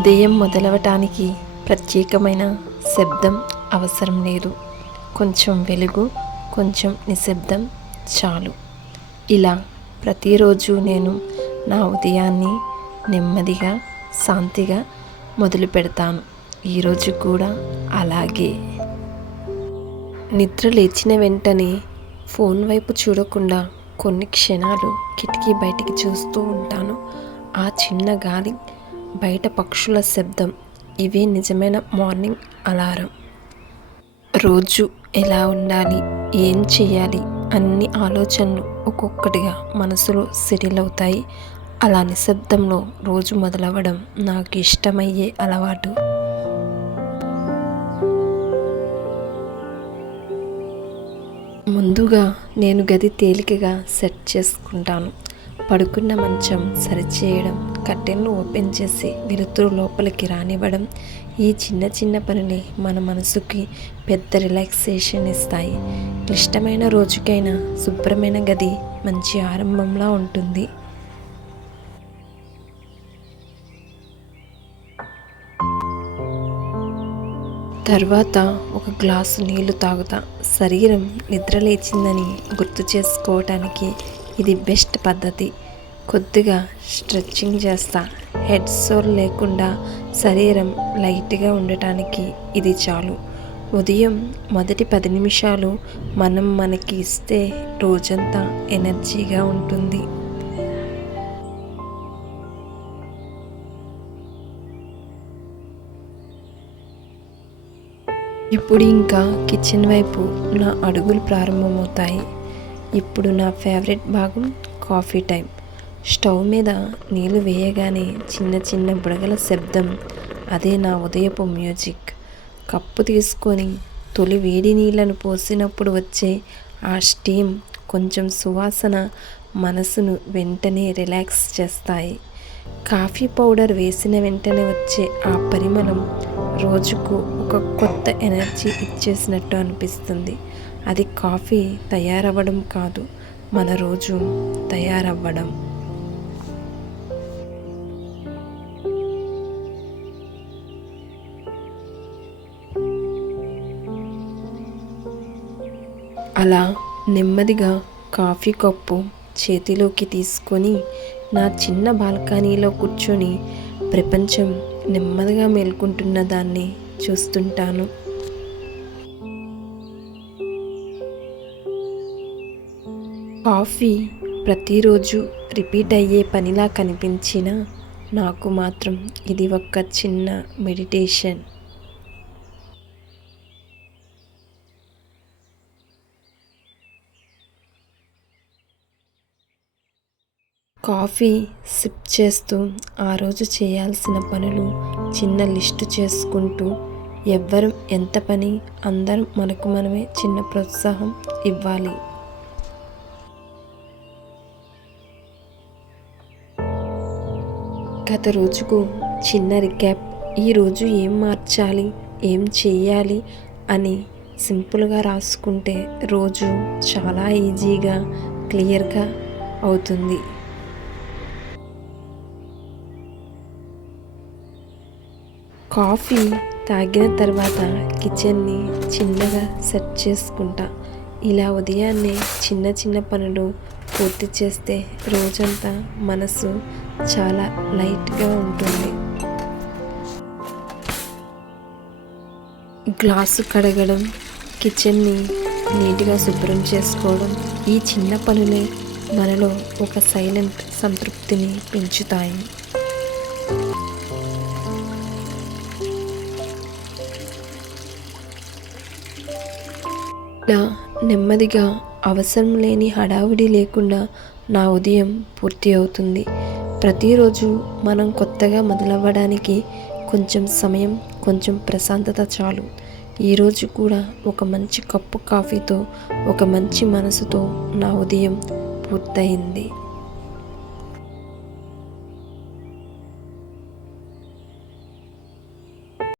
ఉదయం మొదలవటానికి ప్రత్యేకమైన శబ్దం అవసరం లేదు. కొంచెం వెలుగు, కొంచెం నిశ్శబ్దం చాలు. ఇలా ప్రతిరోజు నేను నా ఉదయాన్ని నెమ్మదిగా, శాంతిగా మొదలు పెడతాను. ఈరోజు కూడా అలాగే. నిద్ర లేచిన వెంటనే ఫోన్ వైపు చూడకుండా కొన్ని క్షణాలు కిటికీ బయటికి చూస్తూ ఉంటాను. ఆ చిన్న గాలి, బయట పక్షుల శబ్దం, ఇవే నిజమైన మార్నింగ్ అలారం. రోజు ఎలా ఉండాలి, ఏం చేయాలి అన్ని ఆలోచనలు ఒక్కొక్కటిగా మనసులో సెటిల్ అవుతాయి. అలా నిశ్శబ్దంలో రోజు మొదలవ్వడం నాకు ఇష్టమయ్యే అలవాటు. ముందుగా నేను గది తేలికగా సెట్ చేసుకుంటాను. పడుకున్న మంచం సరిచేయడం, కర్టెన్లు ఓపెన్ చేసి వెలుతురు లోపలికి రానివ్వడం, ఈ చిన్న చిన్న పనులే మన మనసుకి పెద్ద రిలాక్సేషన్ ఇస్తాయి. క్లిష్టమైన రోజుకైనా శుభ్రమైన గది మంచి ఆరంభంలా ఉంటుంది. తర్వాత ఒక గ్లాసు నీళ్లు తాగుతా. శరీరం నిద్రలేచిందని గుర్తు చేసుకోవటానికి ఇది బెస్ట్ పద్ధతి. కొద్దిగా స్ట్రెచ్చింగ్ చేస్తా. హెడ్ సోల్ లేకుండా శరీరం లైట్గా ఉండటానికి ఇది చాలు. ఉదయం మొదటి 10 నిమిషాలు మనం మనకి ఇస్తే రోజంతా ఎనర్జీగా ఉంటుంది. ఇప్పుడు ఇంకా కిచెన్ వైపు నా అడుగులు ప్రారంభమవుతాయి. ఇప్పుడు నా ఫేవరెట్ భాగం కాఫీ టైం. స్టవ్ మీద నీళ్ళు వేయగానే చిన్న చిన్న బుడగల శబ్దం, అదే నా ఉదయపు మ్యూజిక్. కప్పు తీసుకొని తొలి వేడి నీళ్ళను పోసినప్పుడు వచ్చే ఆ స్టీమ్, కొంచెం సువాసన మనసును వెంటనే రిలాక్స్ చేస్తాయి. కాఫీ పౌడర్ వేసిన వెంటనే వచ్చే ఆ పరిమళం రోజుకు ఒక కొత్త ఎనర్జీ ఇచ్చేసినట్టు అనిపిస్తుంది. అది కాఫీ తయారవ్వడం కాదు, మన రోజు తయారవ్వడం. అలా నెమ్మదిగా కాఫీ కప్పు చేతిలోకి తీసుకొని నా చిన్న బాల్కనీలో కూర్చొని ప్రపంచం నెమ్మదిగా మేల్కుంటున్న దాన్ని చూస్తుంటాను. కాఫీ ప్రతిరోజు రిపీట్ అయ్యే పనిలా కనిపించినా నాకు మాత్రం ఇది ఒక చిన్న మెడిటేషన్. కాఫీ సిప్ చేస్తూ ఆ రోజు చేయాల్సిన పనులు చిన్న లిస్టు చేసుకుంటూ, ఎవ్వరం ఎంత పని, అందరం మనకు మనమే చిన్న ప్రోత్సాహం ఇవ్వాలి. గత రోజుకు చిన్న రికాప్. ఈరోజు ఏం మార్చాలి, ఏం చేయాలి అని సింపుల్గా రాసుకుంటే రోజు చాలా ఈజీగా, క్లియర్గా అవుతుంది. కాఫీ తాగిన తర్వాత కిచెన్ని చిన్నగా సెట్ చేసుకుంటా. ఇలా ఉదయాన్నే చిన్న చిన్న పనులు పూర్తి చేస్తే రోజంతా మనసు చాలా లైట్గా ఉంటుంది. గ్లాసు కడగడం, కిచెన్ని నీట్గా శుభ్రం చేసుకోవడం, ఈ చిన్న పనులే మనలో ఒక సైలెంట్ సంతృప్తిని పెంచుతాయి. ఇలా నెమ్మదిగా, అవసరం లేని హడావుడి లేకుండా నా ఉదయం పూర్తి అవుతుంది. ప్రతిరోజు మనం కొత్తగా మొదలవ్వడానికి కొంచెం సమయం, కొంచెం ప్రశాంతత చాలు. ఈరోజు కూడా ఒక మంచి కప్పు కాఫీతో, ఒక మంచి మనసుతో నా ఉదయం పూర్తయింది.